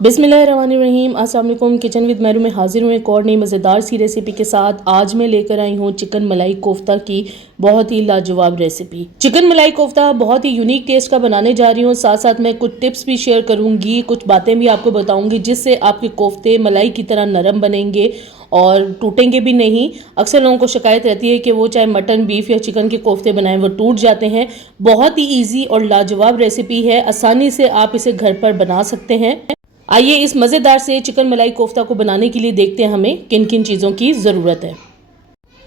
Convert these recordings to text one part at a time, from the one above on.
बिस्मिल्लाहिर्रहमानिर्रहीम। अस्सलाम वालेकुम। किचन विद मैरू में हाजिर हूँ एक और नई मज़ेदार सी रेसिपी के साथ। आज मैं लेकर आई हूँ चिकन मलाई कोफ्ता की बहुत ही लाजवाब रेसिपी। चिकन मलाई कोफ्ता बहुत ही यूनिक टेस्ट का बनाने जा रही हूँ। साथ साथ मैं कुछ टिप्स भी शेयर करूँगी, कुछ बातें भी आपको बताऊँगी जिससे आपके कोफ्ते मलाई की तरह नरम बनेंगे और टूटेंगे भी नहीं। अक्सर लोगों को शिकायत रहती है कि वो चाहे मटन, बीफ या चिकन के कोफ्ते बनाएं वो टूट जाते हैं। बहुत ही ईजी और लाजवाब रेसिपी है, आसानी से आप इसे घर पर बना सकते हैं। आइए इस मज़ेदार से चिकन मलाई कोफ्ता को बनाने के लिए देखते हैं हमें किन किन चीज़ों की ज़रूरत है।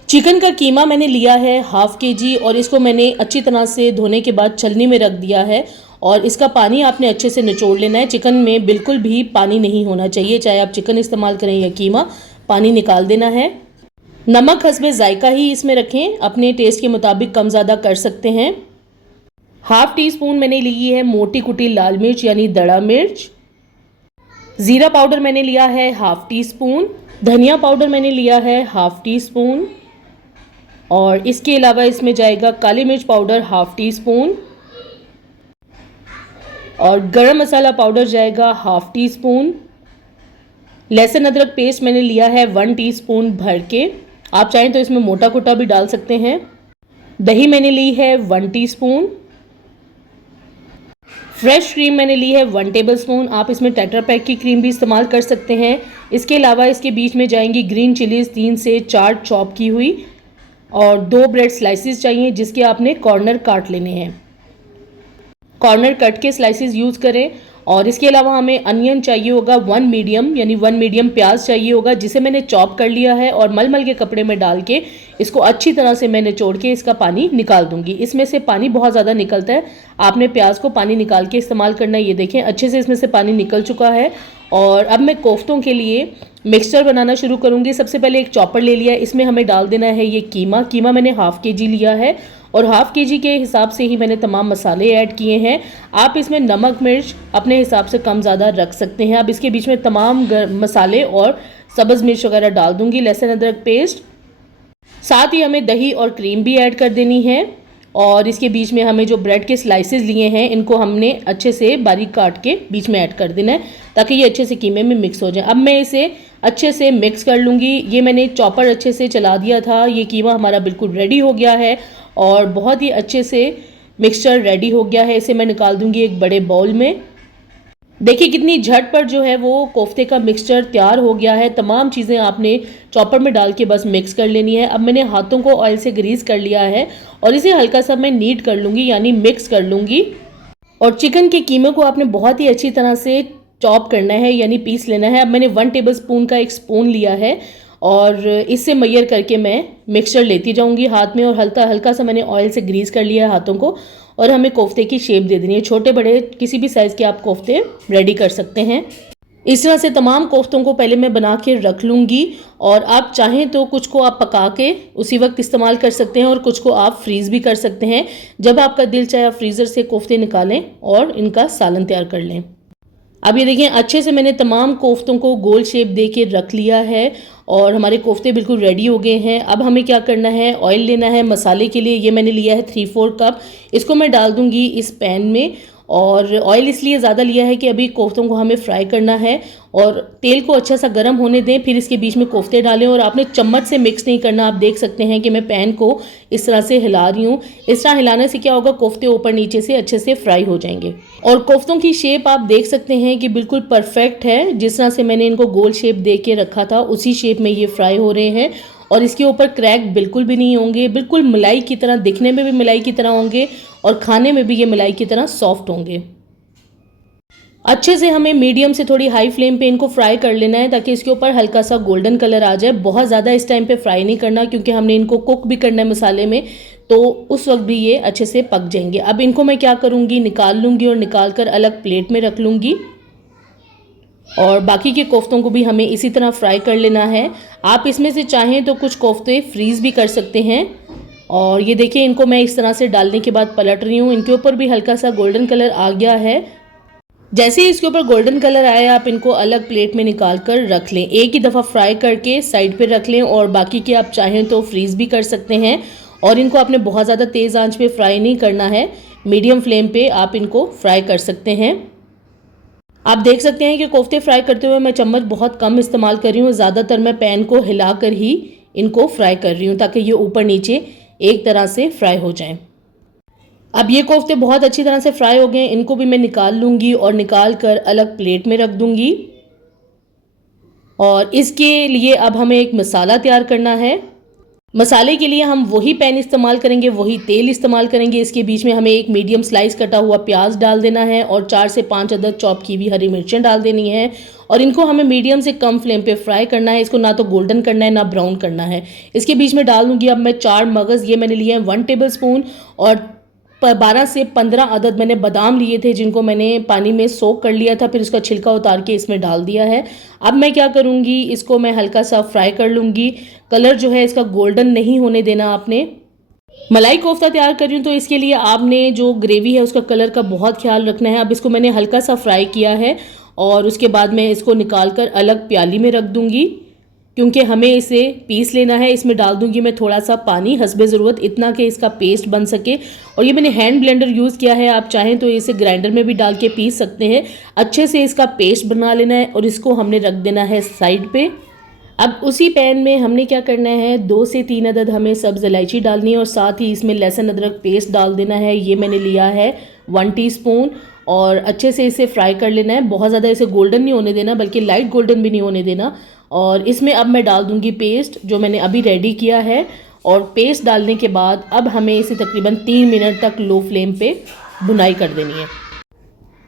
चिकन का कीमा मैंने लिया है हाफ केजी और इसको मैंने अच्छी तरह से धोने के बाद छलनी में रख दिया है और इसका पानी आपने अच्छे से निचोड़ लेना है। चिकन में बिल्कुल भी पानी नहीं होना चाहिए, चाहे आप चिकन इस्तेमाल करें या कीमा, पानी निकाल देना है। नमक हस्बे जायका ही इसमें रखें, अपने टेस्ट के मुताबिक कम ज़्यादा कर सकते हैं। हाफ टी स्पून मैंने ली है मोटी कुटी लाल मिर्च यानी दड़ा मिर्च। ज़ीरा पाउडर मैंने लिया है हाफ टी स्पून। धनिया पाउडर मैंने लिया है हाफ टी स्पून और इसके अलावा इसमें जाएगा काली मिर्च पाउडर हाफ टी स्पून और गरम मसाला पाउडर जाएगा हाफ टी स्पून। लहसुन अदरक पेस्ट मैंने लिया है 1 टीस्पून भर के, आप चाहें तो इसमें मोटा कुटा भी डाल सकते हैं। दही मैंने ली है 1 टीस्पून। फ्रेश क्रीम मैंने ली है 1 टेबलस्पून, आप इसमें टेट्रा पैक की क्रीम भी इस्तेमाल कर सकते हैं। इसके अलावा इसके बीच में जाएंगी ग्रीन चिलीज़ 3 से 4 चॉप की हुई और 2 ब्रेड स्लाइसिस चाहिए जिसके आपने कॉर्नर काट लेने हैं। कॉर्नर कट के स्लाइसिस यूज़ करें। और इसके अलावा हमें अनियन चाहिए होगा 1 मीडियम, यानी 1 मीडियम प्याज चाहिए होगा जिसे मैंने चॉप कर लिया है और मलमल के कपड़े में डाल के इसको अच्छी तरह से मैं निचोड़ के इसका पानी निकाल दूंगी। इसमें से पानी बहुत ज़्यादा निकलता है, आपने प्याज को पानी निकाल के इस्तेमाल करना है। ये देखें अच्छे से इसमें से पानी निकल चुका है। और अब मैं कोफ्तों के लिए मिक्सचर बनाना शुरू करूँगी। सबसे पहले एक चॉपर ले लिया है, इसमें हमें डाल देना है ये कीमा मैंने हाफ केजी लिया है और हाफ केजी के हिसाब से ही मैंने तमाम मसाले ऐड किए हैं। आप इसमें नमक मिर्च अपने हिसाब से कम ज़्यादा रख सकते हैं। अब इसके बीच में तमाम मसाले और सब्ज़ मिर्च वगैरह डाल दूंगी, लहसुन अदरक पेस्ट। साथ ही हमें दही और क्रीम भी ऐड कर देनी है और इसके बीच में हमें जो ब्रेड के स्लाइसेस लिए हैं इनको हमने अच्छे से बारीक काट के बीच में ऐड कर देना है ताकि ये अच्छे से कीमे में मिक्स हो जाए। अब मैं इसे अच्छे से मिक्स कर लूँगी। ये मैंने चॉपर अच्छे से चला दिया था। ये कीमा हमारा बिल्कुल रेडी हो गया है और बहुत ही अच्छे से मिक्सचर रेडी हो गया है। इसे मैं निकाल दूंगी एक बड़े बाउल में। देखिए कितनी झटपट जो है वो कोफ्ते का मिक्सचर तैयार हो गया है। तमाम चीज़ें आपने चॉपर में डाल के बस मिक्स कर लेनी है। अब मैंने हाथों को ऑयल से ग्रीस कर लिया है और इसे हल्का सा मैं नीट कर लूँगी यानी मिक्स कर लूँगी। और चिकन के कीमे को आपने बहुत ही अच्छी तरह से चॉप करना है यानी पीस लेना है। अब मैंने 1 टेबलस्पून का एक स्पून लिया है और इससे मैयर करके मैं मिक्सचर लेती जाऊंगी हाथ में और हल्का हल्का सा मैंने ऑयल से ग्रीस कर लिया है हाथों को। और हमें कोफ्ते की शेप दे देनी है, छोटे बड़े किसी भी साइज़ के आप कोफ्ते रेडी कर सकते हैं। इस तरह से तमाम कोफ्तों को पहले मैं बना के रख लूँगी और आप चाहें तो कुछ को आप पका के उसी वक्त इस्तेमाल कर सकते हैं और कुछ को आप फ्रीज़ भी कर सकते हैं। जब आपका दिल चाहे आप फ्रीज़र से कोफ्ते निकालें और इनका सालन तैयार कर लें। अब ये देखें अच्छे से मैंने तमाम कोफ्तों को गोल शेप दे के रख लिया है और हमारे कोफ्ते बिल्कुल रेडी हो गए हैं। अब हमें क्या करना है, ऑयल लेना है मसाले के लिए। ये मैंने लिया है 3/4 कप, इसको मैं डाल दूंगी इस पैन में। और ऑयल इसलिए ज़्यादा लिया है कि अभी कोफ्तों को हमें फ्राई करना है और तेल को अच्छा सा गर्म होने दें, फिर इसके बीच में कोफ्ते डालें। और आपने चम्मच से मिक्स नहीं करना। आप देख सकते हैं कि मैं पैन को इस तरह से हिला रही हूँ। इस तरह हिलाने से क्या होगा, कोफ्ते ऊपर नीचे से अच्छे से फ्राई हो जाएंगे। और कोफ्तों की शेप आप देख सकते हैं कि बिल्कुल परफेक्ट है। जिस तरह से मैंने इनको गोल शेप दे के रखा था उसी शेप में ये फ्राई हो रहे हैं और इसके ऊपर क्रैक बिल्कुल भी नहीं होंगे। बिल्कुल मलाई की तरह, दिखने में भी मलाई की तरह होंगे और खाने में भी ये मलाई की तरह सॉफ्ट होंगे। अच्छे से हमें मीडियम से थोड़ी हाई फ्लेम पे इनको फ्राई कर लेना है ताकि इसके ऊपर हल्का सा गोल्डन कलर आ जाए। बहुत ज़्यादा इस टाइम पे फ्राई नहीं करना क्योंकि हमने इनको कुक भी करना है मसाले में, तो उस वक्त भी ये अच्छे से पक जाएंगे। अब इनको मैं क्या करूँगी, निकाल लूँगी और निकाल कर अलग प्लेट में रख लूँगी। और बाकी के कोफ्तों को भी हमें इसी तरह फ्राई कर लेना है। आप इसमें से चाहें तो कुछ कोफ्ते फ्रीज़ भी कर सकते हैं। और ये देखिए इनको मैं इस तरह से डालने के बाद पलट रही हूँ। इनके ऊपर भी हल्का सा गोल्डन कलर आ गया है। जैसे ही इसके ऊपर गोल्डन कलर आए आप इनको अलग प्लेट में निकाल कर रख लें। एक ही दफ़ा फ्राई करके साइड पे रख लें और बाकी के आप चाहें तो फ्रीज़ भी कर सकते हैं। और इनको आपने बहुत ज़्यादा तेज़ आंच पे फ्राई नहीं करना है, मीडियम फ्लेम पे आप इनको फ्राई कर सकते हैं। आप देख सकते हैं कि कोफ्ते फ्राई करते हुए मैं चम्मच बहुत कम इस्तेमाल कर रही हूँ, ज़्यादातर मैं पैन को हिलाकर ही इनको फ्राई कर रही हूँ ताकि ये ऊपर नीचे एक तरह से फ्राई हो जाएं। अब ये कोफ्ते बहुत अच्छी तरह से फ्राई हो गए, इनको भी मैं निकाल लूँगी और निकाल कर अलग प्लेट में रख दूँगी। और इसके लिए अब हमें एक मसाला तैयार करना है। मसाले के लिए हम वही पैन इस्तेमाल करेंगे, वही तेल इस्तेमाल करेंगे। इसके बीच में हमें एक मीडियम स्लाइस कटा हुआ प्याज डाल देना है और 4 से 5 अदद चॉप की हुई हरी मिर्चें डाल देनी है और इनको हमें मीडियम से कम फ्लेम पे फ्राई करना है। इसको ना तो गोल्डन करना है ना ब्राउन करना है। इसके बीच में डाल दूंगी अब मैं 4 मगज़, ये मैंने लिए हैं 1 टेबल स्पून, और 12 से 15 अदद मैंने बादाम लिए थे जिनको मैंने पानी में सोक कर लिया था, फिर उसका छिलका उतार के इसमें डाल दिया है। अब मैं क्या करूँगी, इसको मैं हल्का सा फ्राई कर लूँगी। कलर जो है इसका गोल्डन नहीं होने देना आपने। मलाई कोफ्ता तैयार कर रही हूँ तो इसके लिए आपने जो ग्रेवी है उसका कलर का बहुत ख्याल रखना है। अब इसको मैंने हल्का सा फ्राई किया है और उसके बाद मैं इसको निकाल कर अलग प्याली में रख दूँगी क्योंकि हमें इसे पीस लेना है। इसमें डाल दूंगी मैं थोड़ा सा पानी हस्बे ज़रूरत, इतना कि इसका पेस्ट बन सके। और ये मैंने हैंड ब्लेंडर यूज़ किया है, आप चाहें तो इसे ग्राइंडर में भी डाल के पीस सकते हैं। अच्छे से इसका पेस्ट बना लेना है और इसको हमने रख देना है साइड पे। अब उसी पैन में हमने क्या करना है, 2 से 3 अदद हमें सब्ज़ इलायची डालनी है और साथ ही इसमें लहसुन अदरक पेस्ट डाल देना है। ये मैंने लिया है 1 टीस्पून और अच्छे से इसे फ्राई कर लेना है। बहुत ज़्यादा इसे गोल्डन नहीं होने देना, बल्कि लाइट गोल्डन भी नहीं होने देना। और इसमें अब मैं डाल दूंगी पेस्ट जो मैंने अभी रेडी किया है। और पेस्ट डालने के बाद अब हमें इसे तकरीबन 3 मिनट तक लो फ्लेम पे भुनाई कर देनी है।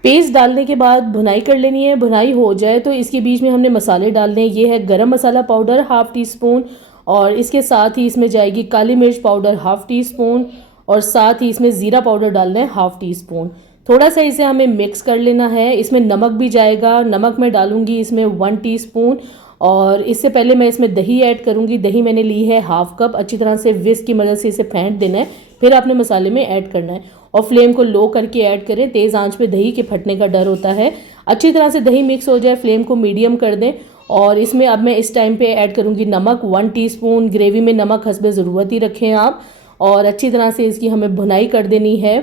पेस्ट डालने के बाद भुनाई कर लेनी है। भुनाई हो जाए तो इसके बीच में हमने मसाले डालने हैं। ये है गरम मसाला पाउडर 1/2 टीस्पून और इसके साथ ही इसमें जाएगी काली मिर्च पाउडर 1/2 टीस्पून और साथ ही इसमें ज़ीरा पाउडर डालना है 1/2 टीस्पून। थोड़ा सा इसे हमें मिक्स कर लेना है। इसमें नमक भी जाएगा, नमक मैं डालूंगी इसमें 1 टीस्पून और इससे पहले मैं इसमें दही ऐड करूंगी। दही मैंने ली है 1/2 कप। अच्छी तरह से विस्क की मदद से इसे फेंट देना है, फिर आपने मसाले में ऐड करना है और फ्लेम को लो करके ऐड करें। तेज़ आंच पे दही के फटने का डर होता है। अच्छी तरह से दही मिक्स हो जाए, फ्लेम को मीडियम कर दें और इसमें अब मैं इस टाइम पे ऐड करूंगी नमक 1 टीस्पून। ग्रेवी में नमक हस्बे ज़रूरत ही रखें आप। और अच्छी तरह से इसकी हमें भुनाई कर देनी है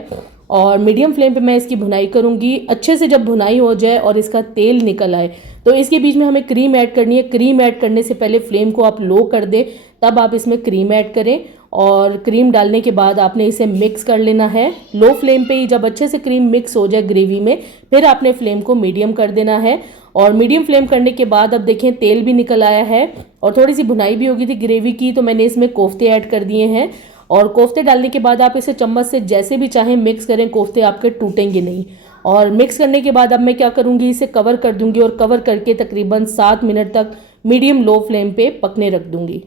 और मीडियम फ्लेम पे मैं इसकी भुनाई करूंगी। अच्छे से जब भुनाई हो जाए और इसका तेल निकल आए तो इसके बीच में हमें क्रीम ऐड करनी है। क्रीम ऐड करने से पहले फ्लेम को आप लो कर दें, तब आप इसमें क्रीम ऐड करें और क्रीम डालने के बाद आपने इसे मिक्स कर लेना है लो फ्लेम पे ही। जब अच्छे से क्रीम मिक्स हो जाए ग्रेवी में, फिर आपने फ्लेम को मीडियम कर देना है और मीडियम फ्लेम करने के बाद अब देखें तेल भी निकल आया है और थोड़ी सी भुनाई भी हो गई थी ग्रेवी की, तो मैंने इसमें कोफ्ते ऐड कर दिए हैं। और कोफ्ते डालने के बाद आप इसे चम्मच से जैसे भी चाहें मिक्स करें, कोफ्ते आपके टूटेंगे नहीं। और मिक्स करने के बाद अब मैं क्या करूंगी, इसे कवर कर दूंगी और कवर करके तकरीबन 7 मिनट तक मीडियम लो फ्लेम पे पकने रख दूंगी।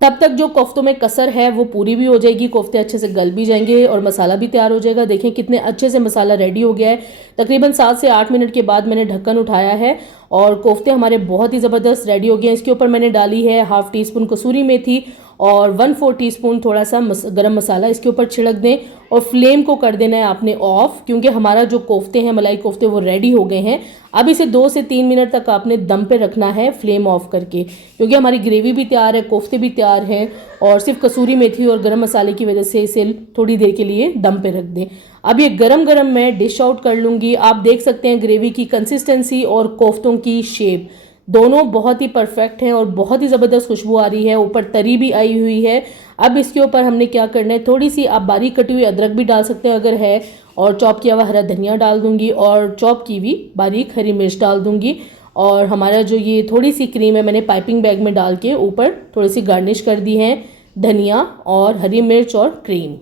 तब तक जो कोफ्तों में कसर है वो पूरी भी हो जाएगी, कोफ्ते अच्छे से गल भी जाएंगे और मसाला भी तैयार हो जाएगा। देखें कितने अच्छे से मसाला रेडी हो गया है। तकरीबन 7 से 8 मिनट के बाद मैंने ढक्कन उठाया है और कोफ्ते हमारे बहुत ही ज़बरदस्त रेडी हो गए हैं। इसके ऊपर मैंने डाली है 1/2 टीस्पून कसूरी मेथी और 1/4 टीस्पून थोड़ा सा गरम मसाला इसके ऊपर छिड़क दें और फ्लेम को कर देना है आपने ऑफ, क्योंकि हमारा जो कोफ्ते हैं मलाई कोफ्ते वो रेडी हो गए हैं। अब इसे 2 से 3 मिनट तक आपने दम पे रखना है फ्लेम ऑफ करके, क्योंकि हमारी ग्रेवी भी तैयार है, कोफ्ते भी तैयार हैं और सिर्फ कसूरी मेथी और गरम मसाले की वजह से इसे थोड़ी देर के लिए दम पे रख दें। अब ये गरम गरम मैं डिश आउट कर लूँगी। आप देख सकते हैं ग्रेवी की कंसिस्टेंसी और कोफ्तों की शेप दोनों बहुत ही परफेक्ट हैं और बहुत ही ज़बरदस्त खुशबू आ रही है, ऊपर तरी भी आई हुई है। अब इसके ऊपर हमने क्या करना है, थोड़ी सी आप बारीक कटी हुई अदरक भी डाल सकते हैं अगर है, और चॉप किया हुआ हरा धनिया डाल दूंगी और चॉप की हुई बारीक हरी मिर्च डाल दूंगी। और हमारा जो ये थोड़ी सी क्रीम है मैंने पाइपिंग बैग में डाल के ऊपर थोड़ी सी गार्निश कर दी है धनिया और हरी मिर्च और क्रीम।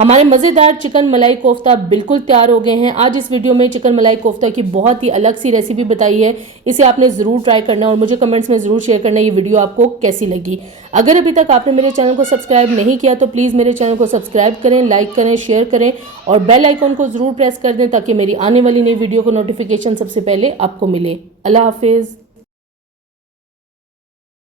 हमारे मज़ेदार चिकन मलाई कोफ्ता बिल्कुल तैयार हो गए हैं। आज इस वीडियो में चिकन मलाई कोफ्ता की बहुत ही अलग सी रेसिपी बताई है, इसे आपने ज़रूर ट्राई करना और मुझे कमेंट्स में ज़रूर शेयर करना ये वीडियो आपको कैसी लगी। अगर अभी तक आपने मेरे चैनल को सब्सक्राइब नहीं किया तो प्लीज़ मेरे चैनल को सब्सक्राइब करें, लाइक करें, शेयर करें और बेल आइकॉन को ज़रूर प्रेस कर दें ताकि मेरी आने वाली नई वीडियो को नोटिफिकेशन सबसे पहले आपको मिले। अल्लाह हाफिज़।